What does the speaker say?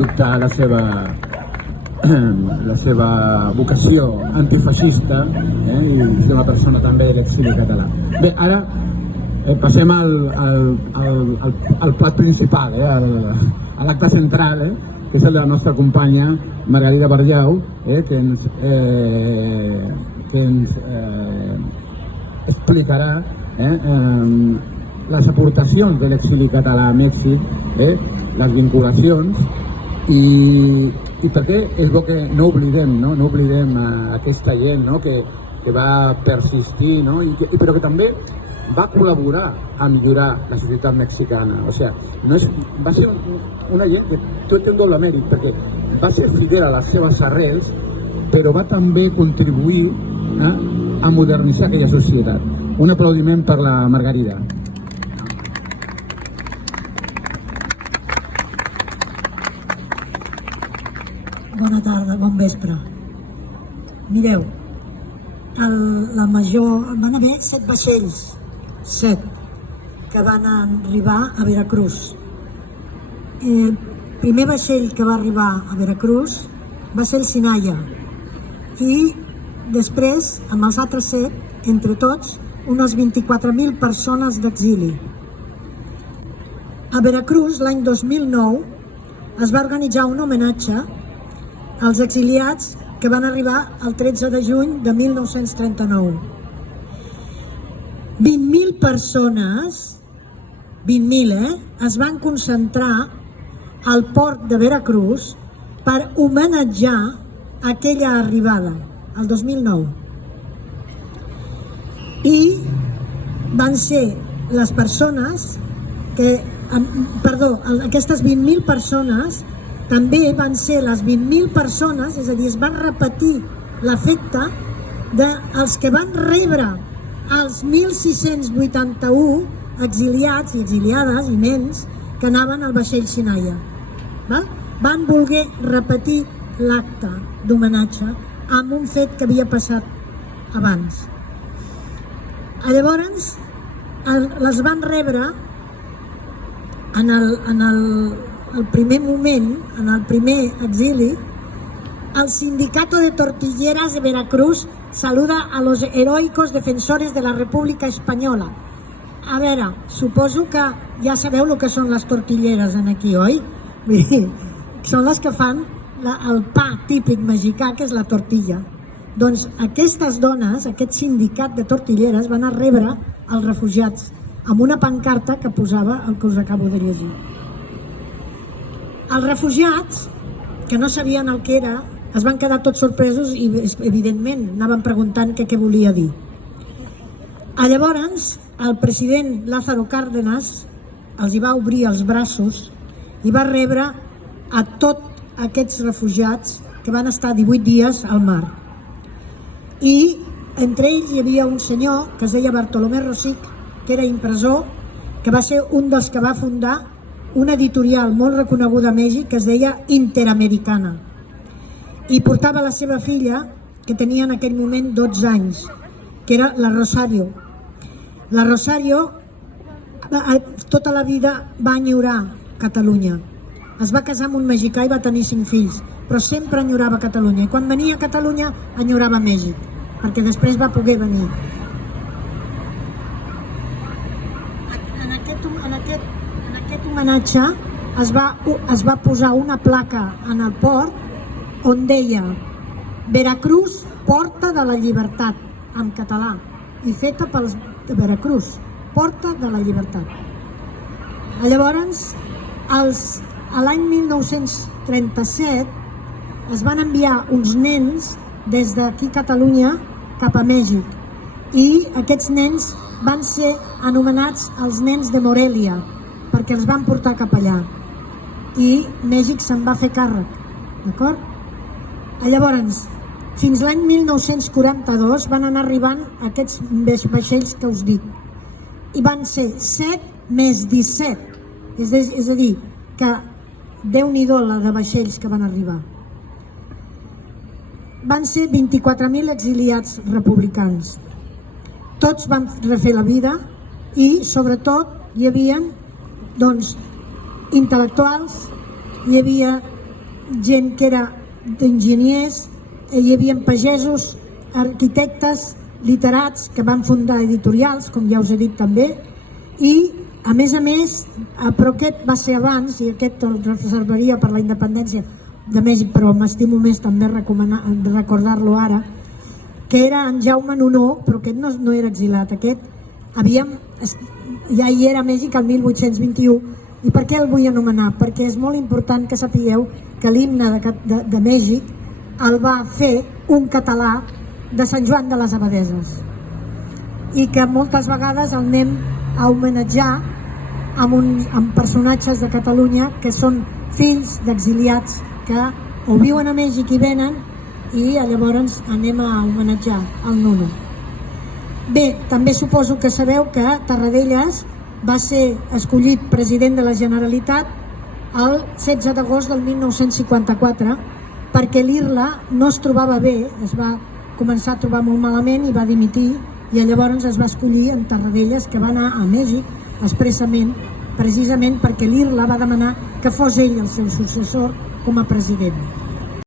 dubtar la seva vocació antifeixista, i és una persona també de l'exili català. Bé, ara passem al plat principal, a l'acte central, que és el de la nostra companya Margarida Barjau, que ens explicarà les aportacions de l'exili català a Mèxic, les vinculacions i per què és bo que no oblidem aquesta gent que va persistir, però que també va col·laborar a millorar la societat mexicana. O sigui, va ser una gent que tot té un doble mèrit, perquè va ser fidel a les seves arrels, però va també contribuir a modernitzar aquella societat. Un aplaudiment per la Margarida. Bona tarda, bon vespre. Mireu, van haver 7 vaixells, 7, que van arribar a Veracruz. El primer vaixell que va arribar a Veracruz va ser el Sinaya, i després, amb els altres 7, entre tots, unes 24.000 persones d'exili. A Veracruz, l'any 2009, es va organitzar un homenatge als exiliats que van arribar el 13 de juny de 1939. 20.000 persones, 20.000, es van concentrar al port de Veracruz per homenatjar aquella arribada, el 2009. I van ser les persones que, aquestes 20.000 persones també van ser les 20.000 persones, és a dir, es va repetir l'efecte dels que van rebre els 1.681 exiliats i exiliades i nens que anaven al vaixell Sinaya. Van voler repetir l'acte d'homenatge amb un fet que havia passat abans. Llavors, les van rebre en el primer moment, en el primer exili. El Sindicato de Tortilleras de Veracruz saluda a los heroicos defensores de la República Espanyola. A veure, suposo que ja sabeu el que són les tortilleres aquí, oi? Són les que fan el pa típic mexicà, que és la tortilla. Doncs aquestes dones, aquest sindicat de tortilleres, van a rebre els refugiats amb una pancarta que posava el que us acabo de llegir. Els refugiats, que no sabien el que era, es van quedar tots sorpresos i, evidentment, anaven preguntant què volia dir. Llavors, el president Lázaro Cárdenas els hi va obrir els braços i va rebre a tots aquests refugiats que van estar 18 dies al mar. I entre ells hi havia un senyor que es deia Bartolomé Rosic, que era impressor, que va ser un dels que va fundar una editorial molt reconeguda a Mèxic que es deia Interamericana, i portava la seva filla, que tenia en aquell moment 12 anys, que era la Rosario. La Rosario tota la vida va enyorar Catalunya. Es va casar amb un mexicà i va tenir 5 fills, però sempre enyorava Catalunya, i quan venia a Catalunya enyorava Mèxic, perquè després va poder venir. En aquest homenatge es va posar una placa en el port on deia Veracruz, porta de la llibertat, en català, i feta pels de Veracruz, porta de la llibertat. Llavors, l'any 1937 es van enviar uns nens des d'aquí Catalunya cap a Mèxic, i aquests nens van ser anomenats els nens de Morelia perquè els van portar cap allà, i Mèxic se'n va fer càrrec, d'acord? Llavors, fins l'any 1942 van anar arribant aquests vaixells que us dic, i van ser 7 més 17, és a dir, que Déu-n'hi-do la de vaixells que van arribar. Van ser 24.000 exiliats republicans. Tots van refer la vida, i sobretot hi havia intel·lectuals, hi havia gent que era d'enginyers, hi havia pagesos, arquitectes, literats que van fundar editorials, com ja us he dit també, i a més, però aquest va ser abans, i aquest el reservaria per la independència de Mèxic, però m'estimo més també recordar-lo ara, que era en Jaume Nunó, però aquest no era exilat, aquest ja hi era a Mèxic el 1821. I per què el vull anomenar? Perquè és molt important que sapigueu que l'himne de Mèxic el va fer un català de Sant Joan de les Abadeses i que moltes vegades el anem a homenatjar amb personatges de Catalunya que són fills d'exiliats que o viuen a Mèxic i venen, i llavors anem a homenatjar el Nuno. Bé, també suposo que sabeu que Tarradellas va ser escollit president de la Generalitat el 16 d'agost del 1954 perquè l'Irla no es trobava bé, es va començar a trobar molt malament i va dimitir, i llavors es va escollir en Tarradellas, que va anar a Mèxic expressament, precisament perquè l'Irla va demanar que fos ell el seu successor com a president.